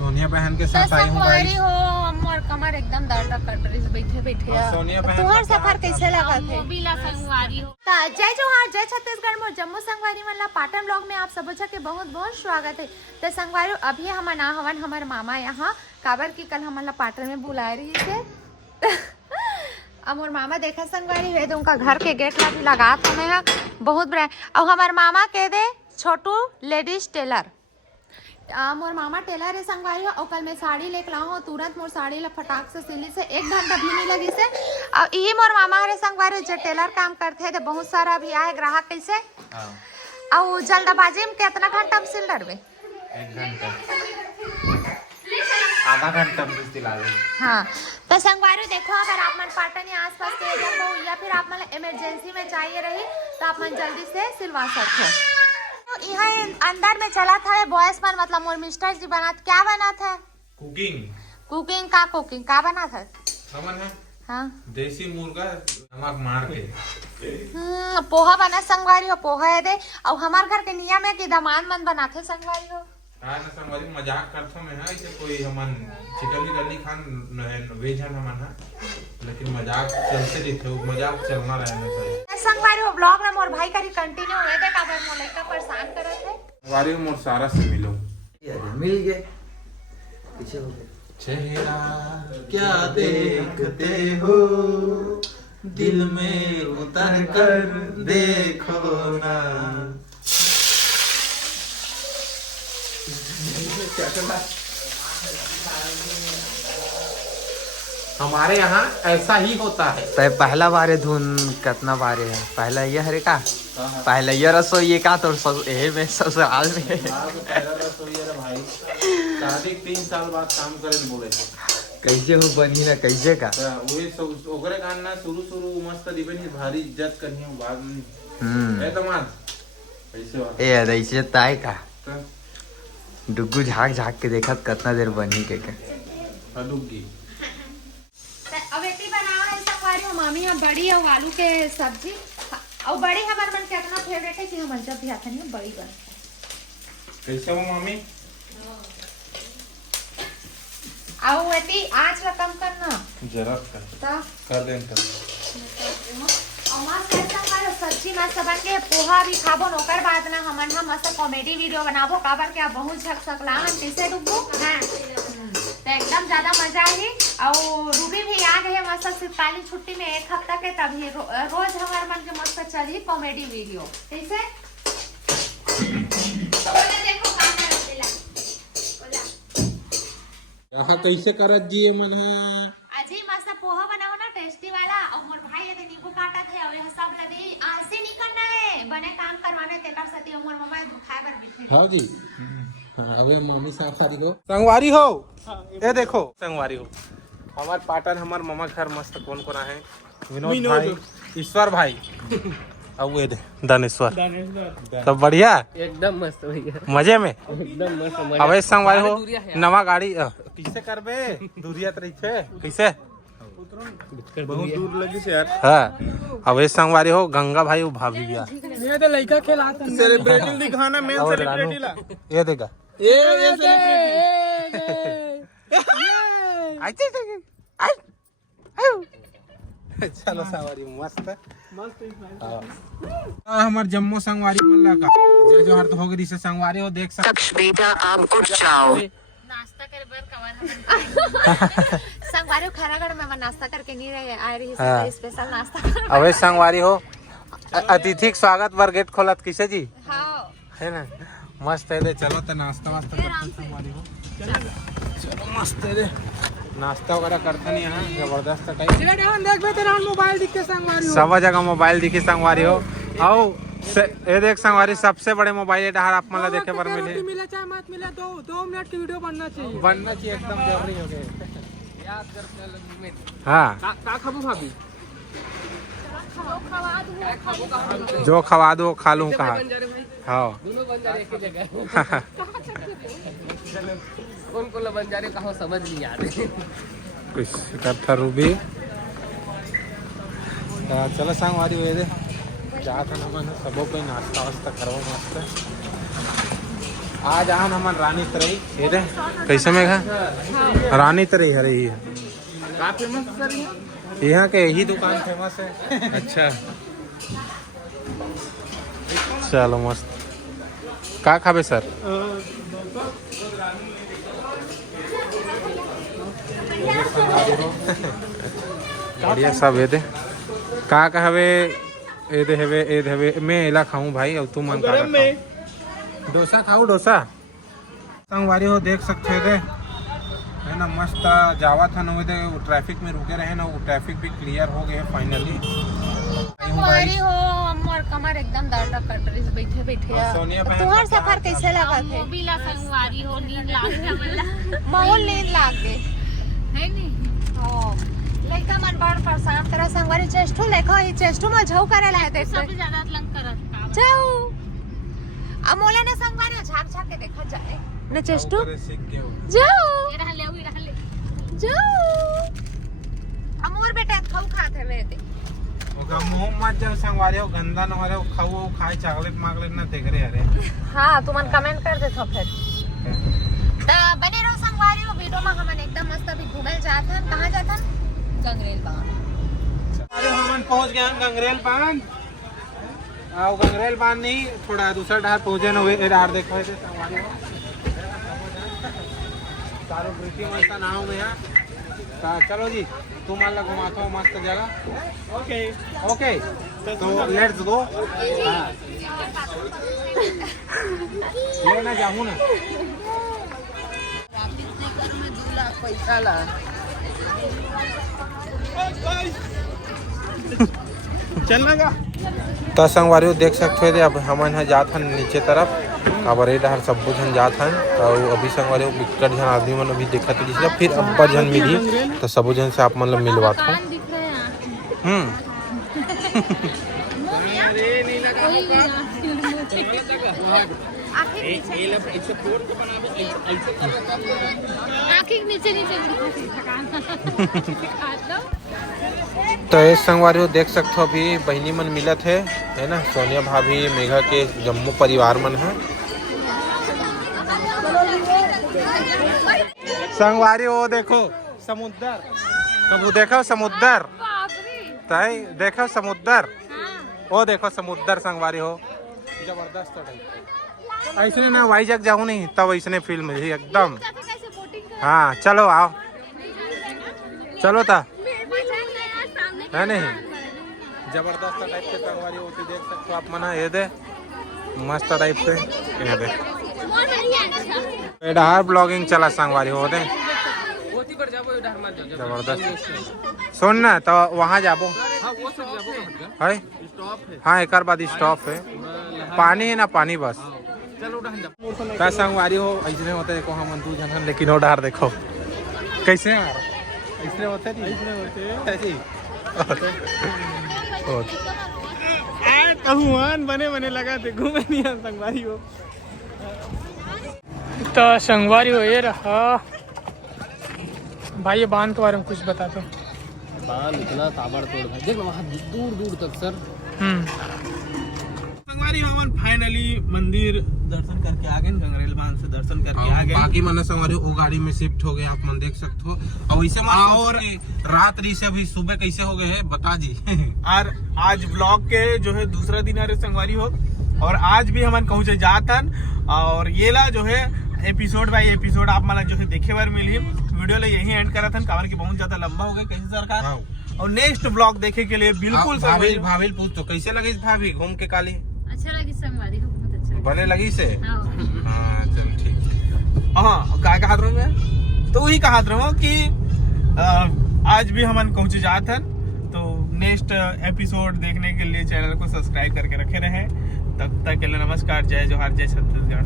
सोनिया बहन के साथ आई हूँ संगवारी हो हमर कमर एकदम दर्द कर रही है बैठे बैठे। सोनिया बहन तुम्हार सफर कैसे लगा थे? बिला संगवारी हो जय जोहार जय छत्तीसगढ़ में जम्मू संगवारी मन ला पाटन ब्लॉग में आप सब के बहुत बहुत स्वागत है। तो संगवारी अभी हम ना हवन हमारे मामा यहाँ काबर की कल हमन ला पाटन में बुलाए रही थे। अब मोर मामा देखा संगवारी है तो उनका घर के गेट ला भी लगा हमें यहाँ बहुत बड़ा। और हमारे मामा कह दे छोटू लेडीज टेलर मोर मामा टेलर है संगवारी हो। और कल मैं साड़ी लेके लाऊं तुरंत मोर साड़ी ला फटाक से सिली से 1 घंटा भी नहीं लगी से। और यही मोर मामा हरे संगवारी जो टेलर काम करते हैं तो बहुत सारा भी आए ग्राहक कैसे और जल्दबाजी में कितना घंटा में सिल डरबे 1 घंटा आधा घंटा में सिला दे। हाँ तो संगवारी देखो अगर आप मन पाटन या आसपास के एरिया हो या फिर आप मन इमरजेंसी में चाहिए रही तो आप मन जल्दी से सिलवा सकते हो। तो यहाँ अंदर में चला था बॉयस मन मतलब मोर मिस्टर जी बना क्या बना था? कुकिंग का बना था? समन है हाँ देसी मुर्गा नमक मार के पोहा बना संगवारी हो। पोहा है दे और हमार घर के नियम है कि दामाद मन बनाते संगवारी हो। हाँ ना संगवारी मजाक करथो मैं है इसे कोई हमन चिकन गली खान वेज हन हमन है लेकिन मजाक चलते दिखे मजाक चलना रहना चाहिए। संगवारी हो ब्लॉग में मोर भाई करी कंटिन्यू हुए थे काबर मोर लड़का परेशान करत है। संगवारी मोर सारा से मिलो मिल गए पीछे हो गए। चेहरा क्या देखते हो दिल में उतर कर देखो ना। हमारे यहाँ ऐसा ही होता है। तो पहला बार धुन कितना बारे है पहला ये हरे का पहला ये रसोई ये का तो में ससुराल में पहला रसोई है भाई शादी 3 साल बाद काम करे बोले कैसे हो बनी ना कैसे का वही सब ओकरे कान ना शुरू मस्त दिबे नहीं भारी इज्जत करनी हो बाद में ए दमाद कैसे ए ऐसे ताई का तो डुग्गू झाक के देखत कितना देर बनी के डुग्गी अब इतनी बनाओ है संगवारी हो मामी हम बड़ी और आलू के सब्जी और बड़ी हमारे मन कितना फेवरेट है कि हम जब भी आते हैं बड़ी बन कैसे हो मामी और इतनी आँच ला कम करना जरा कर दें और मस्त संगवारी सब्जी मस्त बन के पोहा भी खाबो नोकर बाद ना हमन हम मस्त कॉमेडी वीडियो बनाबो काबर के बहुत झक सकला हम कैसे डुब्बू हां तो एकदम ज्यादा मजा आई। और रूबी भी आ गए मस्त शीतकालीन छुट्टी में 1 हफ्ता के तभी रोज हमारे मन के मस्त चली कॉमेडी वीडियो कैसे देखो यहाँ कैसे करत जी मन है आज ही मस्त पोहा बनाओ ना टेस्टी वाला। और मोर भाई ये नींबू काटा थे और यह सब लदी आज से नहीं करना है बने काम करवाने ते कर सती मोर मम्मा दुखाए बर बैठे। हाँ जी हाँ अबे मम्मी संगवारी हो ये देखो संगवारी हो हमार पाटन हमार मामा घर मस्त कौन कौन है विनोद भाई ईश्वर भाई अब ये दानेश्वर सब बढ़िया एकदम मस्त भैया मजे में एकदम मस्त अबे संगवारी हो नवा गाड़ी किसे करबे दूरिया तरी छे कैसे बहुत दूर लगी से यार। हाँ अबे संगवारी हो गंगा भाई वो भाभी बिया ये तो लड़का खेलाता सेलिब्रिटी दिखाना मेन सेलिब्रिटी ला ये देखा ये चलो संगवारी मस्त हमार जम्मू संगवारी मल्ला का जय जोहार तो हो गई से संगवारी हो देख सकते बेटा आप उठ जाओ नाश्ता करे बर कवर संगवारी हो खरागढ़ में नाश्ता करके नहीं रहे आ रही है स्पेशल नाश्ता। अबे संगवारी हो अतिथि स्वागत बर गेट खोलत किसे जी हाँ है ना मस्त है दे चलो तो नाश्ता वास्ता करते संगवारी हो चलो मस्त है दे नाश्ता वगैरह करते नहीं है जबरदस्त टाइम मोबाइल दिख के संगवारी सब जगह मोबाइल दिखी संगवारी हो आओ ये देख संगवारी सबसे बड़े मोबाइल डहार आप मतलब देखे पर मिले मिला चाहे मत मिला 2 मिनट की वीडियो बनना चाहिए एकदम जरूरी हो गए याद कर हाँ का खाबू भाभी जो खवा दो खा लूँ कहा हाँ दोनों बन जा रहे एक ही जगह कौन बन जा रहे कहो समझ नहीं आ रहे कुछ करता रूबी चलो संगवारी हो दे जाता ना मन सबो कोई नाश्ता वास्ता करो मस्त आज आन हमन रानी तरई ये दे कैसे में घा रानी तरई हरे ही का फेमस सर यहाँ के यही दुकान फेमस है। अच्छा चलो मस्त का खाबे सर बढ़िया सब ये दे का हवे ए दे हवे मैं एला खाऊं भाई और तू मन का डोसा खाऊ डोसा संगवारी हो देख सकते हो है ना मस्त जावा था ना ट्रैफिक में रुके रहे ना वो ट्रैफिक भी क्लियर हो गए फाइनली। संगवारी हो हमर कमर एकदम दर्द कर रही है बैठे बैठे। सोनिया बहन तुम्हार सफर कैसे लगा थे? बिला संगवारी हो नींद लाग गया माहौल नींद लाग गए है नी हां लइका मन बड़ परेशान करा। संगवारी चेष्टो देखो ई चेष्टो में झौ करे लाए थे सबसे ज्यादा लंग करत जाओ अमोला ने संगवारी झाक झाक के देखा जाए न चेष्टो जाओ ये रहले जाओ अमोर बेटा खाऊ खाते वे दे ओगा मुंह मत जा संगवारी हो गंदा न हो खाऊ खाए चॉकलेट मागलेट ना देख रहे अरे हां तुमन कमेंट कर दे तो फिर ता बने रहो संगवारी हो वीडियो में हमन एकदम मस्त अभी घूमे जात हन। कहां जात हन? गंगरेल बांध। अरे हमन पहुंच गए हम गंगरेल बांध आओ गंगरेल बांध नहीं थोड़ा दूसरा डहार पहुंचे ना वे डहार देखो है संगवारी हो सारो ब्रीथिंग ऐसा ना हो गया ता चलो जी तुम मान घुमाता हूँ मस्त जगह। ओके ओके तो लेट्स गो लेना जाऊँ ना चलना का तो संगवारी देख सकते हो अब हम यहाँ जात हन नीचे तरफ अब डहर सबो झन जात हन और अभी संगवारी बिकट झन आदमी मन अभी देखत रही फिर अब्बर झन मिली तो सबो झन से आप मन मिलवात हूँ। नीचे तो ये संगवारी देख सकते हो अभी बहनी मन मिलत है ना सोनिया भाभी मेघा के जम्मू परिवार मन है। संगवारी वो देखो समुद्र तो देखो समुद्र तय देखो समुद्र वो देखो समुद्र संगवारी हो जबरदस्त ऐसे ना वाइजैक जाऊँ नहीं तब ऐसे फिल्म मिली एकदम। हाँ चलो आओ चलो था है नहीं जबरदस्त टाइप के संगवारी होती देख सकते हो आप मना ये दे मस्त टाइप से ये दे डहार ब्लॉगिंग चला संगवारी हो दे जबरदस्त सुन ना तो वहाँ जाबो है हाँ एक बाद स्टॉप है पानी है ना पानी बस क्या संगवारी हो ऐसे होते देखो हम दू जन लेकिन वो डहार देखो कैसे ऐसे होते नहीं बने बने लगा थे घूमे नहीं हम संगवारी हो तो संगवारी हो ये रहा भाई ये बांध के बारे में कुछ बता दो। बांध इतना ताबड़तोड़ है देख वहाँ दूर दूर तक सर। संगवारी हमन फाइनली मंदिर दर्शन करके आ गए गंगरेल बांध से दर्शन करके आ गए। बाकी मन संगवारी वो गाड़ी में शिफ्ट हो गए आप मन देख सकते हो और वैसे और रात्रि से अभी सुबह कैसे हो गए है बता जी। और आज ब्लॉग के जो है दूसरा दिन अरे संगवारी हो और आज भी हमन पहुंचे जातन और ये ला जो है एपिसोड बाय एपिसोड आप मला जो है देखे बार मिली वीडियो ले यही एंड करा था काबर की बहुत ज्यादा लंबा हो गया कैसे सरकार और नेक्स्ट ब्लॉग देखे के लिए बिल्कुल भाभी पूछ तो कैसे लगी भाभी घूम के काली अच्छा लगी संगवारी हो बहुत अच्छा बने लगी से हाँ चल ठीक हाँ क्या कहा रहा मैं तो वही कहा रहा कि आज भी हमन पहुंचे जात हन तो नेक्स्ट एपिसोड देखने के लिए चैनल को सब्सक्राइब करके रखे रहे तब तक के लिए नमस्कार जय जोहार जय छत्तीसगढ़।